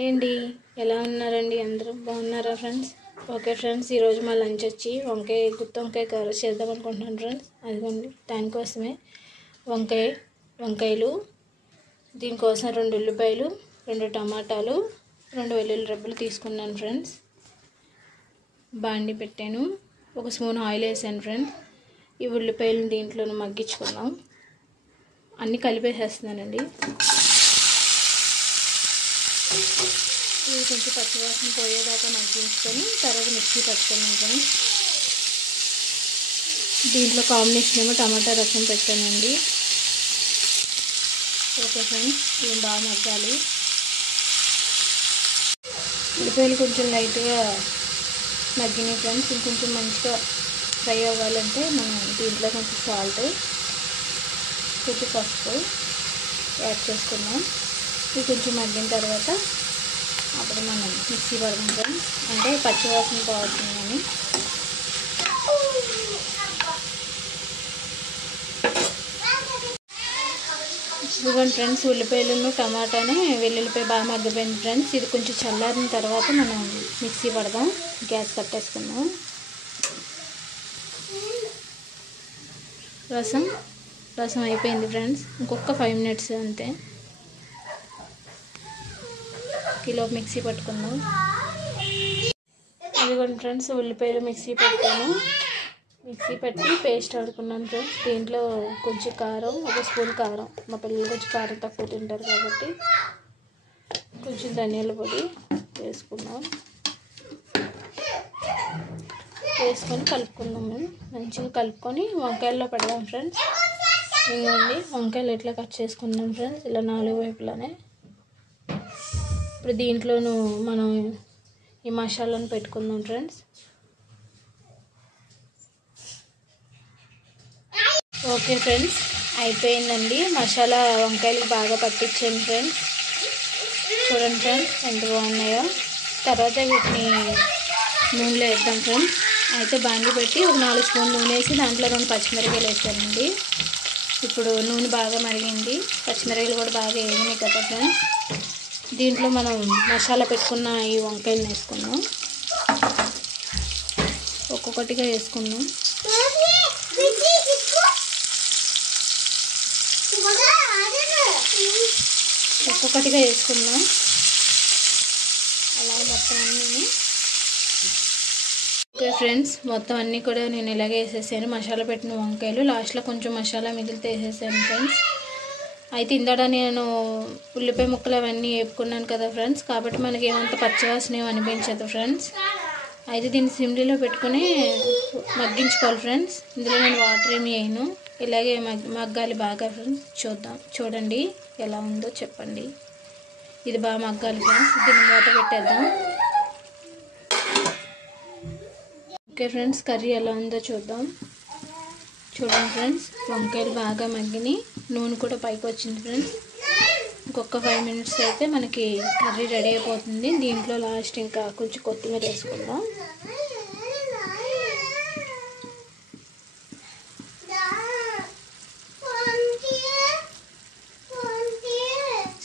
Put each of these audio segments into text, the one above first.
ఏంటి ఎలా ఉన్నారండి? అందరూ బాగున్నారా ఫ్రెండ్స్? ఓకే ఫ్రెండ్స్, ఈరోజు మా లంచ్ వచ్చి గుత్తి వంకాయ కూర చేద్దాం అనుకుంటున్నాను ఫ్రెండ్స్. అదిగోండి, దానికోసమే వంకాయలు, దీనికోసం 2 ఉల్లిపాయలు, 2 టమాటాలు, 2 వెల్లుల్లి రెబ్బలు తీసుకున్నాను ఫ్రెండ్స్. బాండి పెట్టాను, 1 స్పూన్ ఆయిల్ వేసాను ఫ్రెండ్స్. ఈ ఉల్లిపాయలను దీంట్లోనే మగ్గించుకుందాం. అన్నీ కలిపేసేస్తున్నానండి. ఇది కొంచెం పచ్చివాసన పోయేదాకా మగ్గించుకొని తర్వాత మిక్సీ పట్టుకున్నాం ఫ్రెండ్స్. దీంట్లో కాంబినేషన్ ఏమో టమాటా రసం పెట్టానండి. ఓకే ఫ్రెండ్స్, ఇది బాగా మగ్గాలి. ఉల్లిపాయలు కొంచెం లైట్గా మగ్గినాయి ఫ్రెండ్స్. ఇంకొంచెం మంచిగా ఫ్రై అవ్వాలంటే మనం దీంట్లో కొంచెం సాల్ట్, కొంచెం పసుపు యాడ్ చేసుకున్నాం. ఇది కొంచెం మగ్గిన తర్వాత అప్పుడు మనం మిక్సీ పడుకుంటాం, అంటే పచ్చివాసన పోతుందని. ఇదిగోండి ఫ్రెండ్స్, ఉల్లిపాయలను టమాటాని వెల్లుల్లిపాయ బాగా మగ్గిపోయింది ఫ్రెండ్స్. ఇది కొంచెం చల్లారిన తర్వాత మనం మిక్సీ పడదాం. గ్యాస్ కట్టేసుకుందాం. రసం అయిపోయింది ఫ్రెండ్స్. ఇంకొక 5 మినిట్స్ అంతే. కిలో మిక్సీ పట్టుకుందాం. ఇదిగోండి ఫ్రెండ్స్, ఉల్లిపాయలు మిక్సీ పెట్టి పేస్ట్ ఆడుకున్నాను ఫ్రెండ్స్. దీంట్లో కొంచెం కారం, 1 స్పూన్ కారం, మా పిల్లలు కొంచెం కారం తక్కువ తింటారు కాబట్టి కొంచెం ధనియాల పొడి వేసుకున్నాం. వేసుకొని కలుపుకుందాము. మంచిగా కలుపుకొని వంకాయల్లో పెడదాం ఫ్రెండ్స్. ఇదిగోండి, వంకాయలు ఎట్లా కట్ చేసుకున్నాం ఫ్రెండ్స్, ఇలా 4 వైపులానే. ఇప్పుడు దీంట్లోనూ మనం ఈ మసాలాను పెట్టుకుందాం ఫ్రెండ్స్. ఓకే ఫ్రెండ్స్, అయిపోయిందండి. మసాలా వంకాయలకు బాగా పట్టించాను ఫ్రెండ్స్. చూడండి ఫ్రెండ్స్ ఎంత బాగున్నాయో. తర్వాత వీటిని నూనెలో వేద్దాం ఫ్రెండ్స్. అయితే బాండి పెట్టి 4 స్పూన్ నూనె వేసి దాంట్లో 2 పచ్చిమిరపకాయలు వేసానండి. ఇప్పుడు నూనె బాగా మరిగింది, పచ్చిమిరపకాయలు కూడా బాగా వేగినాయి కదా ఫ్రెండ్స్. దీంట్లో మనం మసాలా పెట్టుకున్న ఈ వంకాయలను వేసుకుందాం. ఒక్కొక్కటిగా వేసుకుందాం. అలా మొత్తం అన్నీ. ఓకే ఫ్రెండ్స్, మొత్తం అన్నీ కూడా నేను ఇలాగే వేసేసాను. మసాలా పెట్టిన వంకాయలు లాస్ట్లో కొంచెం మసాలా మిగిలితే వేసేసాను ఫ్రెండ్స్. అయితే ఇందాక నేను ఉల్లిపాయ ముక్కలు అవన్నీ వేపుకున్నాను కదా ఫ్రెండ్స్, కాబట్టి మనకి ఏమంత పచ్చివాసన ఏమి అనిపించదు ఫ్రెండ్స్. అయితే దీన్ని సిమ్లీలో పెట్టుకొని మగ్గించుకోవాలి ఫ్రెండ్స్. ఇందులో నేను వాటర్ ఏమి వేయను, ఇలాగే మగ్గాలి బాగా ఫ్రెండ్స్. చూడండి ఎలా ఉందో చెప్పండి. ఇది బాగా మగ్గాలి ఫ్రెండ్స్. దీన్ని మూత పెట్టేద్దాం. ఓకే ఫ్రెండ్స్, కర్రీ ఎలా ఉందో చూద్దాం. చూడండి ఫ్రెండ్స్, వంకాయలు బాగా మగ్గినాయి, నూనె కూడా పైకి వచ్చింది ఫ్రెండ్స్. ఇంకొక 5 మినిట్స్ అయితే మనకి కర్రీ రెడీ అయిపోతుంది. దీంట్లో లాస్ట్ ఇంకా కొంచెం కొత్తిమీర వేసుకుందాం.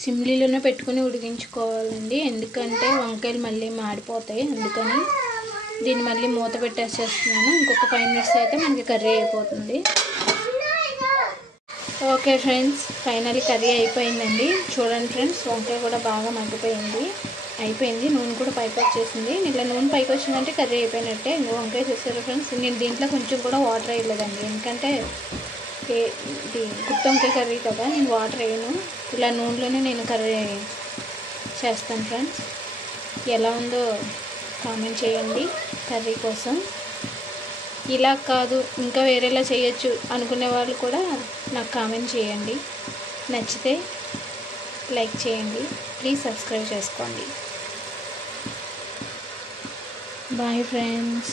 సిమ్లీలోనే పెట్టుకుని ఉడికించుకోవాలండి, ఎందుకంటే వంకాయలు మళ్ళీ మాడిపోతాయి. అందుకని దీన్ని మళ్ళీ మూత పెట్టేసేస్తున్నాను. ఇంకొక 5 మినిట్స్ అయితే మనకి కర్రీ అయిపోతుంది. ఓకే ఫ్రెండ్స్, ఫైనల్లీ కర్రీ అయిపోయిందండి. చూడండి ఫ్రెండ్స్, వంకాయ కూడా బాగా అయిపోయింది. నూనె కూడా పైకి వచ్చేసింది. ఇట్లా నూనె పైకి వచ్చిందంటే కర్రీ అయిపోయినట్టే. ఇంకో వంకాయ చేశారు ఫ్రెండ్స్. నేను దీంట్లో కొంచెం కూడా వాటర్ వేయలేదండి, ఎందుకంటే ఇది గుత్తి వంకాయ కర్రీ కదా, నేను వాటర్ వేయను. ఇలా నూనెలోనే నేను కర్రీ చేస్తాను ఫ్రెండ్స్. ఎలా ఉందో కామెంట్ చేయండి. కర్రీ కోసం ఇలా కాదు ఇంకా వేరేలా చేయొచ్చు అనుకునే వాళ్ళు కూడా నాకు కామెంట్ చేయండి. నచ్చితే లైక్ చేయండి, ప్లీజ్ సబ్స్క్రైబ్ చేసుకోండి. Bye friends.